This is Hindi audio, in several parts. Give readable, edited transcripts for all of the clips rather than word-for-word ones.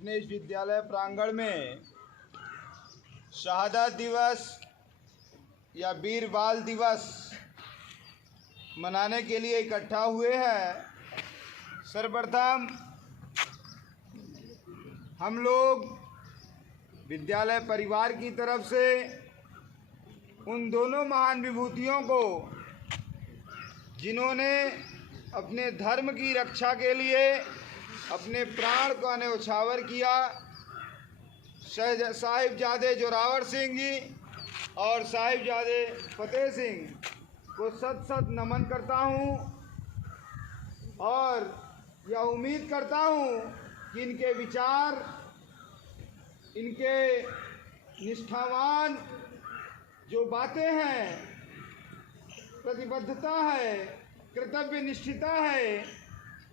अपने इस विद्यालय प्रांगण में शहादत दिवस या वीर बाल दिवस मनाने के लिए इकट्ठा हुए हैं। सर्वप्रथम हम लोग विद्यालय परिवार की तरफ से उन दोनों महान विभूतियों को जिन्होंने अपने धर्म की रक्षा के लिए अपने प्राण का न्यौछावर किया, साहिबजादे जोरावर सिंह जी और साहिबजादे फतेह सिंह को सत सत नमन करता हूँ और यह उम्मीद करता हूँ कि इनके विचार, इनके निष्ठावान जो बातें हैं, प्रतिबद्धता है, कर्तव्य निष्ठता है,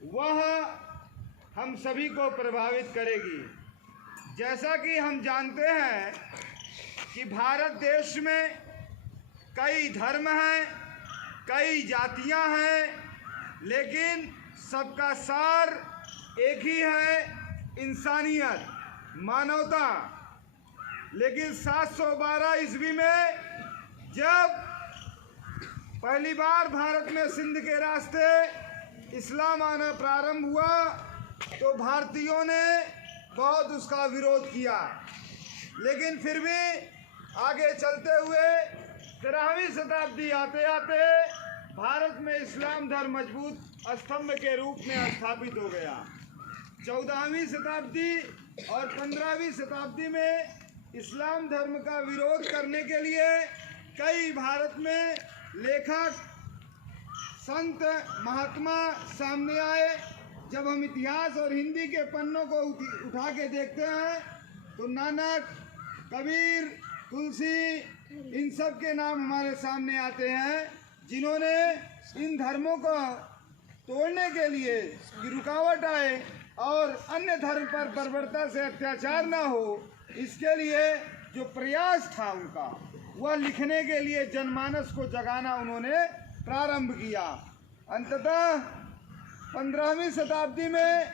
वह हम सभी को प्रभावित करेगी। जैसा कि हम जानते हैं कि भारत देश में कई धर्म हैं, कई जातियां हैं, लेकिन सबका सार एक ही है, इंसानियत, मानवता। लेकिन 712 ईस्वी में जब पहली बार भारत में सिंध के रास्ते इस्लाम आना प्रारंभ हुआ तो भारतीयों ने बहुत उसका विरोध किया, लेकिन फिर भी आगे चलते हुए 13वीं शताब्दी आते आते भारत में इस्लाम धर्म मजबूत स्तंभ के रूप में स्थापित हो गया। 14वीं शताब्दी और 15वीं शताब्दी में इस्लाम धर्म का विरोध करने के लिए कई भारत में लेखक, संत, महात्मा सामने आए। जब हम इतिहास और हिंदी के पन्नों को उठा के देखते हैं तो नानक, कबीर, तुलसी, इन सब के नाम हमारे सामने आते हैं, जिन्होंने इन धर्मों को तोड़ने के लिए कि रुकावट आए और अन्य धर्म पर बर्बरता से अत्याचार ना हो, इसके लिए जो प्रयास था उनका, वह लिखने के लिए जनमानस को जगाना उन्होंने प्रारंभ किया। अंततः 15वीं शताब्दी में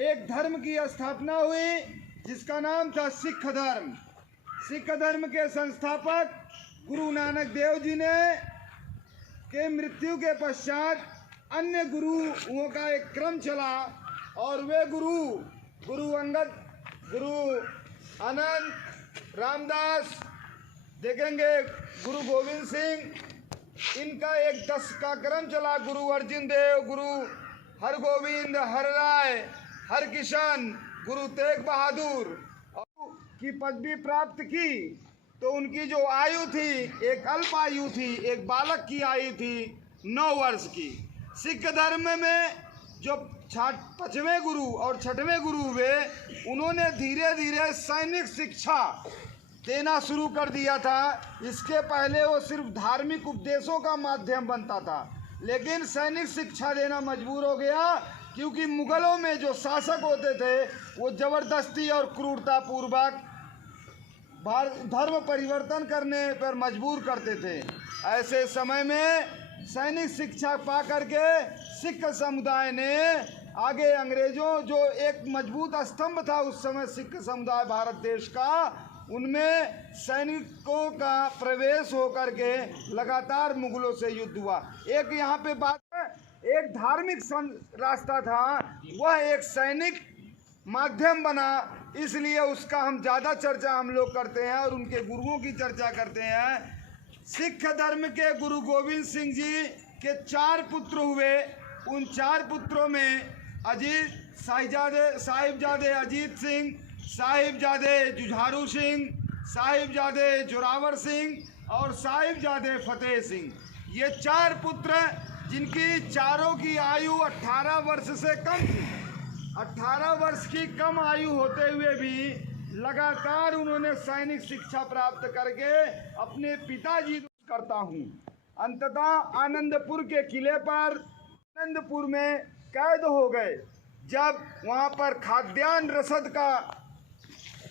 एक धर्म की स्थापना हुई जिसका नाम था सिख धर्म। सिख धर्म के संस्थापक गुरु नानक देव जी ने के मृत्यु के पश्चात अन्य गुरुओं का एक क्रम चला और वे गुरु अंगद, गुरु आनंद, रामदास, देखेंगे गुरु गोविंद सिंह, इनका एक 10 का क्रम चला। गुरु अर्जुन देव, गुरु हरगोविंद, हरराय, हरकिशन, गुरु तेग बहादुर की पदवी प्राप्त की तो उनकी जो आयु थी एक अल्प आयु थी, एक बालक की आयु थी 9 वर्ष की। सिख धर्म में जो 5वें गुरु और 6वें गुरु हुए, उन्होंने धीरे धीरे सैनिक शिक्षा देना शुरू कर दिया था। इसके पहले वो सिर्फ धार्मिक उपदेशों का माध्यम बनता था, लेकिन सैनिक शिक्षा देना मजबूर हो गया क्योंकि मुगलों में जो शासक होते थे वो ज़बरदस्ती और क्रूरता पूर्वक धर्म परिवर्तन करने पर मजबूर करते थे। ऐसे समय में सैनिक शिक्षा पा करके सिख समुदाय ने आगे अंग्रेजों, जो एक मजबूत स्तंभ था उस समय सिख समुदाय भारत देश का, उनमें सैनिकों का प्रवेश होकर के लगातार मुगलों से युद्ध हुआ। एक यहाँ पे बात है, एक धार्मिक रास्ता था, वह एक सैनिक माध्यम बना, इसलिए उसका हम ज़्यादा चर्चा हम लोग करते हैं और उनके गुरुओं की चर्चा करते हैं। सिख धर्म के गुरु गोविंद सिंह जी के 4 पुत्र हुए। उन 4 पुत्रों में साहिबजादे अजीत सिंह, साहिबजादे जुझारू सिंह, साहिबजादे जोरावर सिंह और साहिबजादे फतेह सिंह, ये 4 पुत्र जिनकी चारों की आयु 18 वर्ष से कम थी। 18 वर्ष की कम आयु होते हुए भी लगातार उन्होंने सैनिक शिक्षा प्राप्त करके अपने पिताजी करता हूँ। अंततः आनंदपुर के किले पर आनंदपुर में कैद हो गए। जब वहाँ पर खाद्यान्न रसद का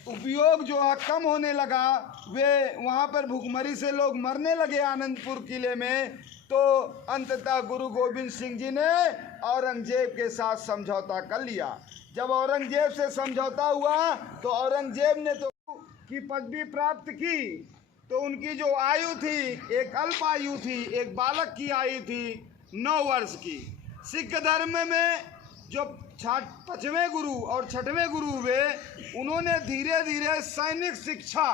उपयोग जो है कम होने लगा, वे वहाँ पर भूखमरी से लोग मरने लगे आनंदपुर किले में, तो अंततः गुरु गोविंद सिंह जी ने औरंगजेब के साथ समझौता कर लिया। जब औरंगजेब से समझौता हुआ तो औरंगजेब ने तो की पदवी प्राप्त की, तो उनकी जो आयु थी एक अल्प आयु थी, एक बालक की आयु थी 9 वर्ष की। सिख धर्म में जो 5वें गुरु और 6वें गुरु हुए, उन्होंने धीरे धीरे सैनिक शिक्षा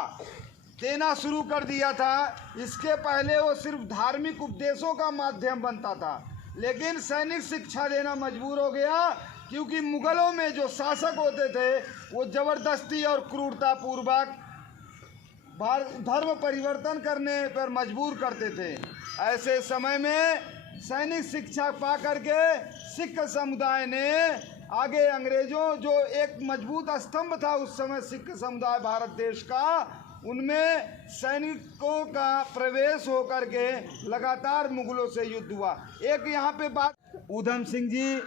देना शुरू कर दिया था। इसके पहले वो सिर्फ धार्मिक उपदेशों का माध्यम बनता था, लेकिन सैनिक शिक्षा देना मजबूर हो गया, क्योंकि मुगलों में जो शासक होते थे वो ज़बरदस्ती और क्रूरता पूर्वक धर्म परिवर्तन करने पर मजबूर करते थे। ऐसे समय में सैनिक शिक्षा पा करके सिख समुदाय ने आगे अंग्रेज़ों, जो एक मजबूत स्तंभ था उस समय सिख समुदाय भारत देश का, उनमें सैनिकों का प्रवेश होकर के लगातार मुगलों से युद्ध हुआ। एक यहाँ पे बात, ऊधम सिंह जी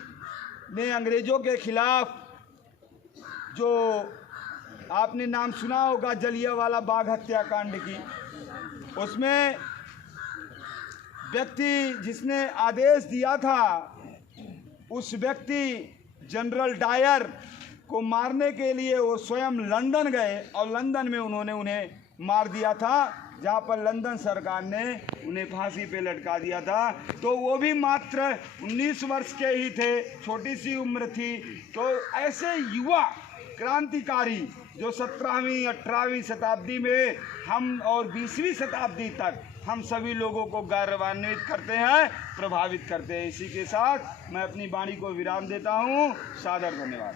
ने अंग्रेज़ों के खिलाफ, जो आपने नाम सुना होगा जलियांवाला बाग हत्याकांड की, उसमें व्यक्ति जिसने आदेश दिया था, उस व्यक्ति जनरल डायर को मारने के लिए वो स्वयं लंदन गए और लंदन में उन्होंने उन्हें मार दिया था, जहाँ पर लंदन सरकार ने उन्हें फांसी पे लटका दिया था। तो वो भी मात्र 19 वर्ष के ही थे, छोटी सी उम्र थी। तो ऐसे युवा क्रांतिकारी जो 17वीं 18वीं शताब्दी में हम और 20वीं शताब्दी तक हम सभी लोगों को गौरवान्वित करते हैं, प्रभावित करते हैं। इसी के साथ मैं अपनी वाणी को विराम देता हूँ। सादर धन्यवाद।